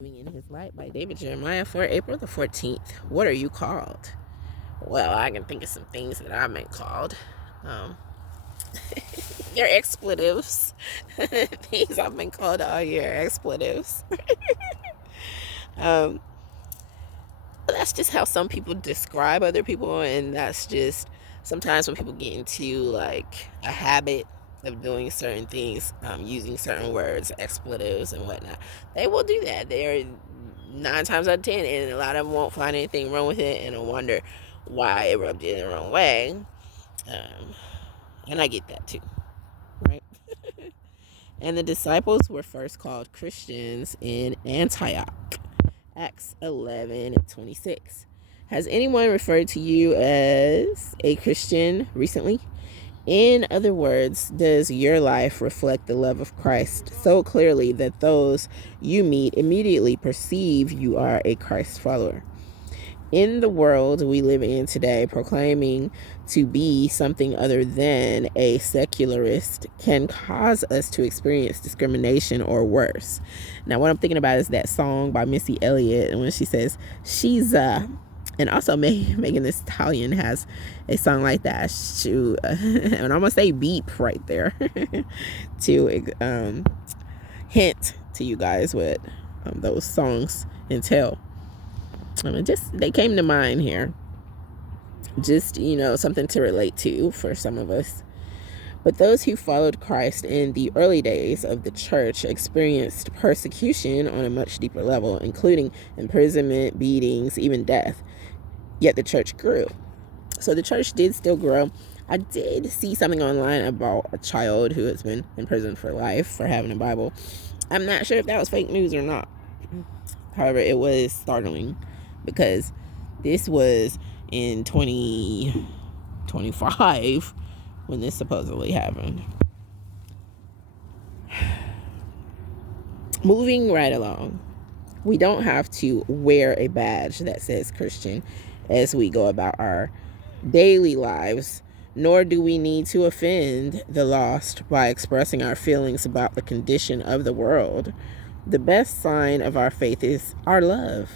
In His Light by David Jeremiah for April the 14th. What are you called? Well, I can think of some things that I've been called. Um, your expletives. Things I've been called all year, expletives. um, that's just how some people describe other people, and that's just sometimes when people get into like a habit of doing certain things, using certain words, expletives and whatnot, they will do that. They're 9 times out of 10, and a lot of them won't find anything wrong with it, and I wonder why it rubbed you the wrong way. And I get that too, right? And the disciples were first called Christians in Antioch. Acts 11:26. Has anyone referred to you as a Christian recently? In other words, does your life reflect the love of Christ so clearly that those you meet immediately perceive you are a Christ follower? In the world we live in today, proclaiming to be something other than a secularist can cause us to experience discrimination or worse. Now, what I'm thinking about is that song by Missy Elliott, and when she says, she's and also Megan Thee Stallion has a song like that. And I'm gonna say beep right there to hint to you guys what those songs entail. They came to mind here. Just, something to relate to for some of us. But those who followed Christ in the early days of the church experienced persecution on a much deeper level, including imprisonment, beatings, even death. Yet the church grew. So the church did still grow. I did see something online about a child who has been in prison for life for having a Bible. I'm not sure if that was fake news or not. However, it was startling because this was in 2025 when this supposedly happened. Moving right along, we don't have to wear a badge that says Christian as we go about our daily lives, nor do we need to offend the lost by expressing our feelings about the condition of the world. The best sign of our faith is our love.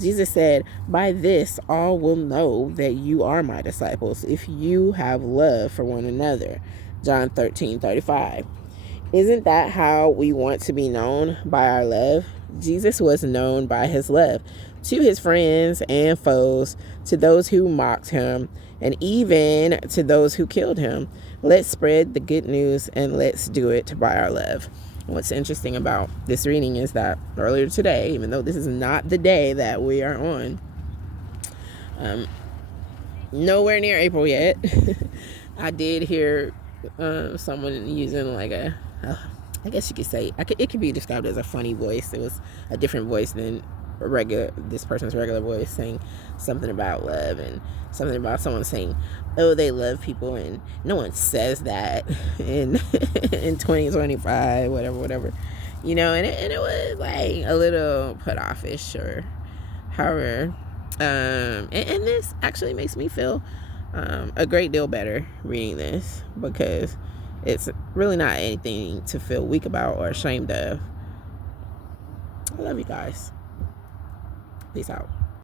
Jesus said, by this all will know that you are my disciples, if you have love for one another. John 13:35. Isn't that how we want to be known, by our love? Jesus was known by his love to his friends and foes, to those who mocked him, and even to those who killed him. Let's spread the good news, and let's do it by our love. What's interesting about this reading is that earlier today, even though this is not the day that we are on, nowhere near April yet, I did hear someone using like I guess you could say, it could be described as a funny voice. It was a different voice than this person's regular voice, saying something about love and something about someone saying, oh, they love people, and no one says that in in 2025, whatever, and it was like a little put offish or however, and this actually makes me feel a great deal better reading this, because it's really not anything to feel weak about or ashamed of. I love you guys. Peace out.